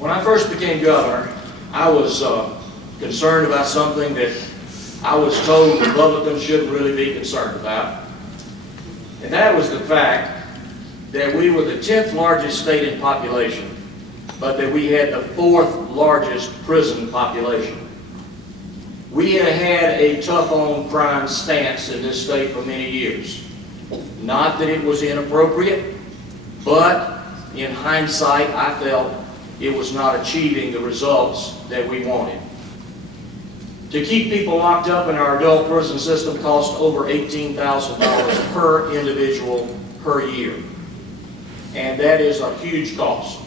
When I first became governor, I was concerned about something that I was told Republicans shouldn't really be concerned about. And that was the fact that we were the 10th largest state in population, but that we had the 4th largest prison population. We had had a tough on crime stance in this state for many years. Not that it was inappropriate, but in hindsight, I felt it was not achieving the results that we wanted. To keep people locked up in our adult prison system costs over $18,000 per individual per year. And that is a huge cost.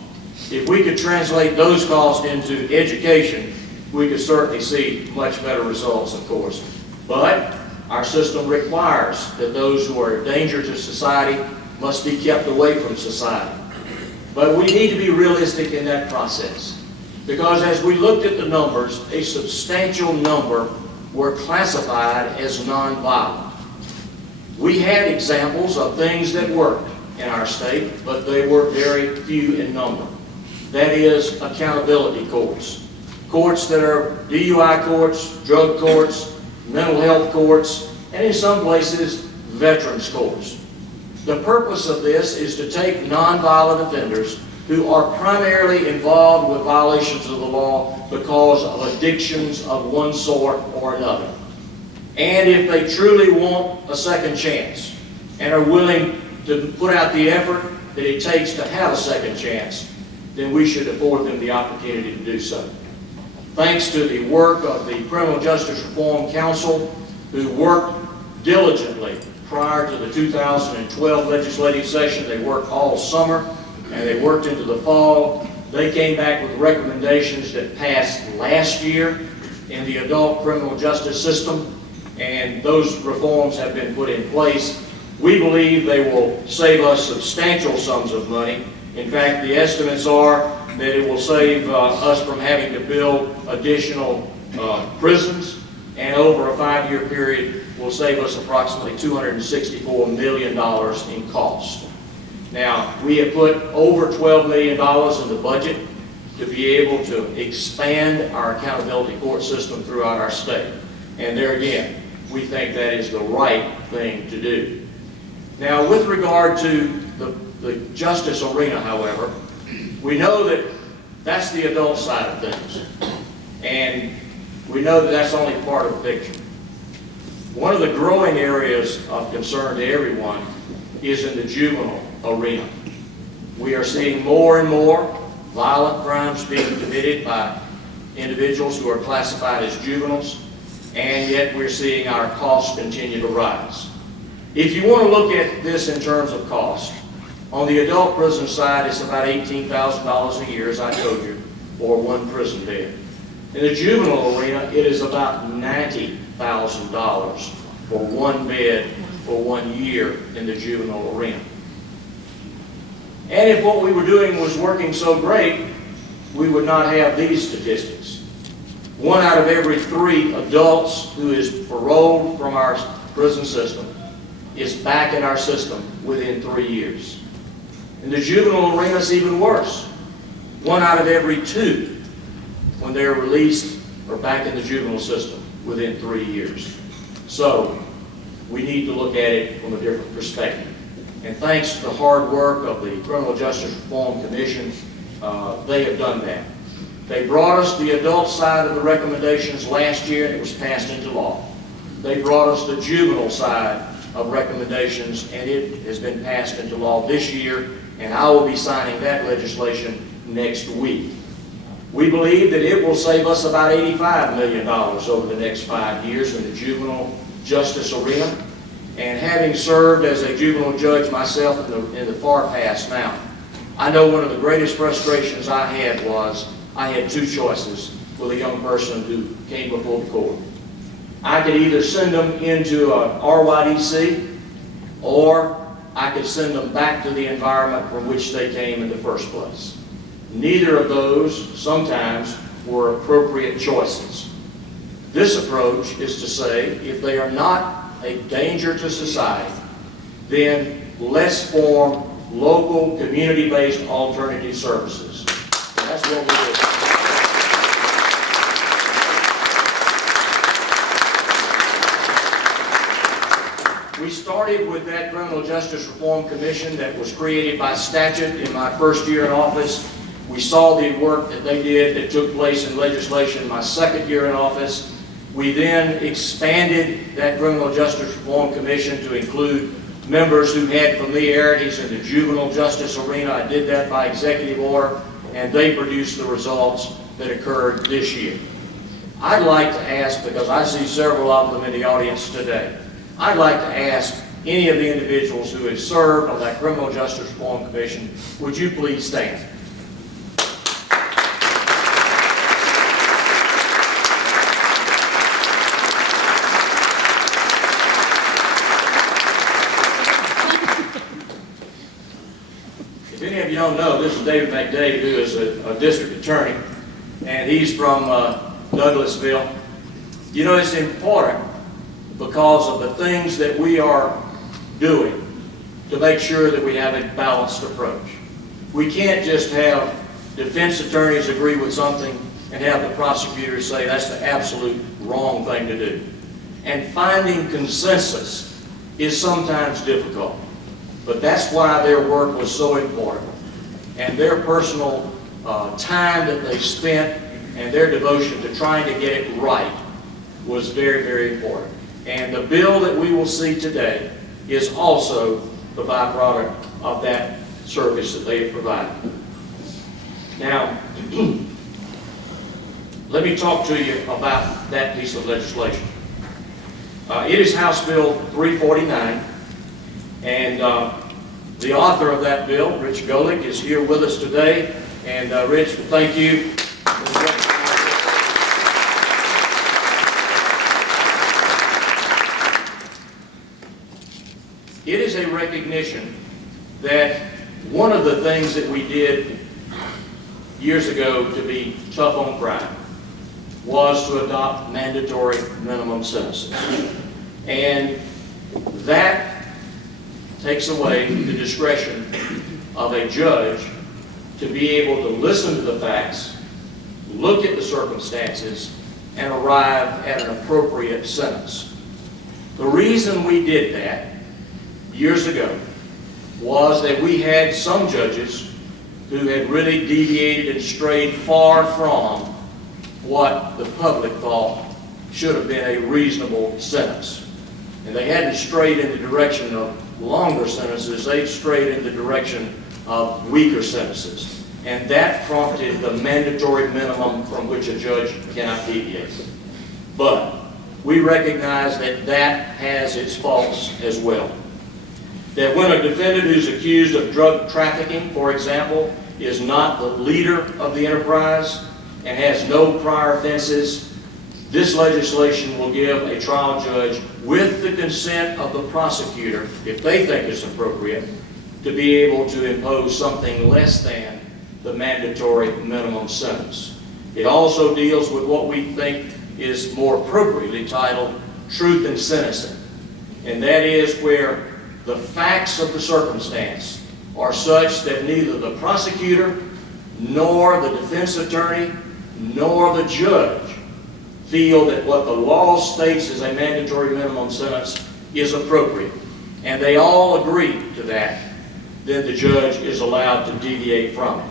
If we could translate those costs into education, we could certainly see much better results, of course. But our system requires that those who are a danger to society must be kept away from society. But we need to be realistic in that process, because as we looked at the numbers, a substantial number were classified as nonviolent. We had examples of things that worked in our state, but they were very few in number. That is, accountability courts. Courts that are DUI courts, drug courts, mental health courts, and in some places, veterans courts. The purpose of this is to take nonviolent offenders who are primarily involved with violations of the law because of addictions of one sort or another. And if they truly want a second chance and are willing to put out the effort that it takes to have a second chance, then we should afford them the opportunity to do so. Thanks to the work of the Criminal Justice Reform Council, who worked diligently prior to the 2012 legislative session. They worked all summer and they worked into the fall. They came back with recommendations that passed last year in the adult criminal justice system, and those reforms have been put in place. We believe they will save us substantial sums of money. In fact, the estimates are that it will save us from having to build additional prisons, and over a 5-year period will save us approximately $264 million in cost. Now, we have put over $12 million in the budget to be able to expand our accountability court system throughout our state. And there again, we think that is the right thing to do. Now, with regard to the justice arena, however, we know that that's the adult side of things. And we know that that's only part of the picture. One of the growing areas of concern to everyone is in the juvenile arena. We are seeing more and more violent crimes being committed by individuals who are classified as juveniles, and yet we're seeing our costs continue to rise. If you want to look at this in terms of cost, on the adult prison side, it's about $18,000 a year, as I told you, for one prison bed. In the juvenile arena, it is about $90,000 for one bed for 1 year in the juvenile arena. And if what we were doing was working so great, we would not have these statistics. 1 out of every 3 adults who is paroled from our prison system is back in our system within 3 years. In the juvenile arena, it's even worse. 1 out of every 2, when they're released, are back in the juvenile system within 3 years. So we need to look at it from a different perspective. And thanks to the hard work of the Criminal Justice Reform Commission, they have done that. They brought us the adult side of the recommendations last year, and it was passed into law. They brought us the juvenile side of recommendations, and it has been passed into law this year, and I will be signing that legislation next week. We believe that it will save us about $85 million over the next 5 years in the juvenile justice arena. And having served as a juvenile judge myself in the far past now, I know one of the greatest frustrations I had was I had 2 choices with a young person who came before the court. I could either send them into a RYDC, or I could send them back to the environment from which they came in the first place. Neither of those sometimes were appropriate choices. This approach is to say, if they are not a danger to society, then let's form local community-based alternative services. That's what we do. We started with that Criminal Justice Reform Commission that was created by statute in my first year in office. We saw the work that they did that took place in legislation in my second year in office. We then expanded that Criminal Justice Reform Commission to include members who had familiarities in the juvenile justice arena. I did that by executive order, and they produced the results that occurred this year. I'd like to ask, because I see several of them in the audience today, I'd like to ask any of the individuals who have served on that Criminal Justice Reform Commission, would you please stand? If any of you don't know, this is David McDade, who is a district attorney, and he's from Douglasville. You know, it's important because of the things that we are doing to make sure that we have a balanced approach. We can't just have defense attorneys agree with something and have the prosecutors say that's the absolute wrong thing to do. And finding consensus is sometimes difficult, but that's why their work was so important. And their personal time that they spent and their devotion to trying to get it right was very, very important. And the bill that we will see today is also the byproduct of that service that they have provided. Now, let me talk to you about that piece of legislation. It is House Bill 349, and the author of that bill, Rich Golick, is here with us today. And Rich, thank you. It is a recognition that one of the things that we did years ago to be tough on crime was to adopt mandatory minimum sentences. And that takes away the discretion of a judge to be able to listen to the facts, look at the circumstances, and arrive at an appropriate sentence. The reason we did that years ago was that we had some judges who had really deviated and strayed far from what the public thought should have been a reasonable sentence. And they hadn't strayed in the direction of longer sentences, they strayed in the direction of weaker sentences. And that prompted the mandatory minimum from which a judge cannot deviate. But we recognize that that has its faults as well. That when a defendant who's accused of drug trafficking, for example, is not the leader of the enterprise and has no prior offenses, this legislation will give a trial judge, with the consent of the prosecutor, if they think it's appropriate, to be able to impose something less than the mandatory minimum sentence. It also deals with what we think is more appropriately titled truth in sentencing. And that is where the facts of the circumstance are such that neither the prosecutor, nor the defense attorney, nor the judge feel that what the law states as a mandatory minimum sentence is appropriate. And they all agree to that, then the judge is allowed to deviate from it.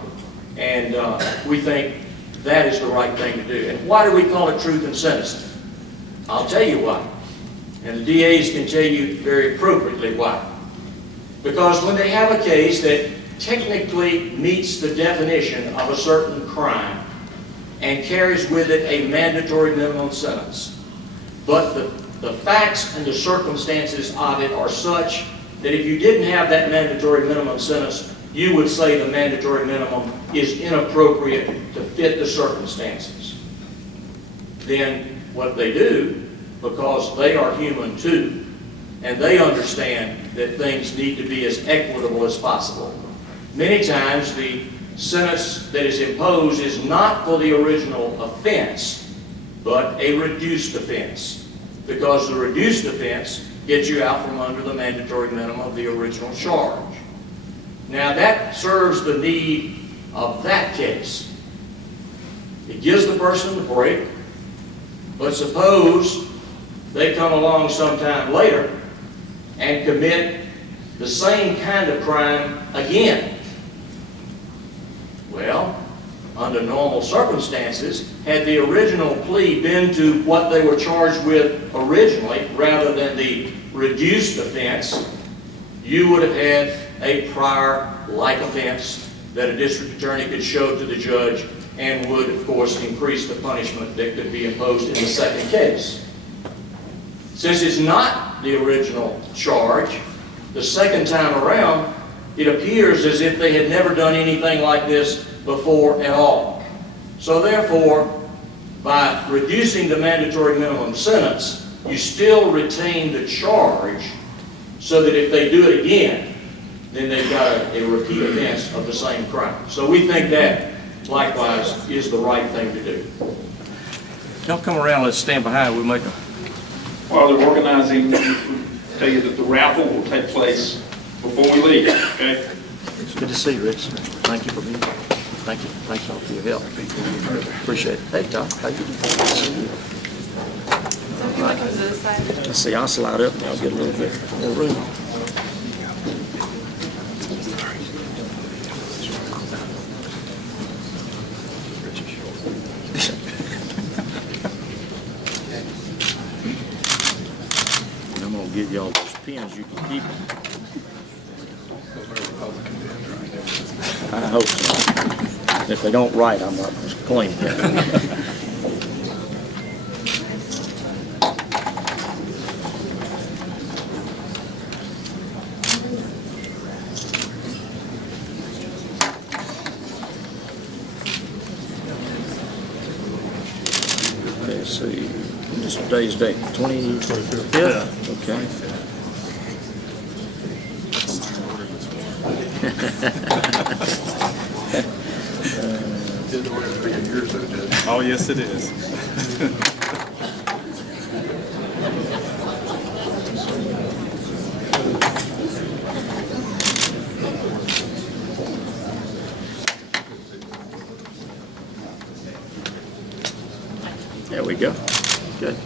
And we think that is the right thing to do. And why do we call it truth in sentencing? I'll tell you why. And the DAs can tell you very appropriately why. Because when they have a case that technically meets the definition of a certain crime and carries with it a mandatory minimum sentence, but the facts and the circumstances of it are such that if you didn't have that mandatory minimum sentence, you would say the mandatory minimum is inappropriate to fit the circumstances. Then what they do, because they are human too, and they understand that things need to be as equitable as possible. Many times the sentence that is imposed is not for the original offense, but a reduced offense, because the reduced offense gets you out from under the mandatory minimum of the original charge. Now that serves the need of that case, It gives the person a break, but suppose they come along sometime later and commit the same kind of crime again. Well, under normal circumstances, had the original plea been to what they were charged with originally, rather than the reduced offense, you would have had a prior like offense that a district attorney could show to the judge, and would, of course, increase the punishment that could be imposed in the second case. Since it's not the original charge, the second time around, it appears as if they had never done anything like this before at all. So therefore, by reducing the mandatory minimum sentence, you still retain the charge, so that if they do it again, then they've got a repeat offense of the same crime. So we think that, likewise, is the right thing to do. Y'all come around, let's stand behind, we'll make a... While they're organizing, tell you that the raffle will take place before we leave, okay? It's good to see you, Rich. Thank you for being here. Thank you. Thanks all for your help. Appreciate it. Hey, Tom, how you doing? Right. Let's see, I'll slide up and I'll get a little bit more room. I'm going to give y'all those pens, you can keep them. I hope so. If they don't write, I'm not going to claim them. Okay, let's see. Just today's date, 25th? Yeah. Okay. Oh, yes, it is. There we go. Good.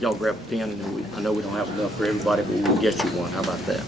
Y'all grab a pen, and I know we don't have enough for everybody, but we'll get you one. How about that?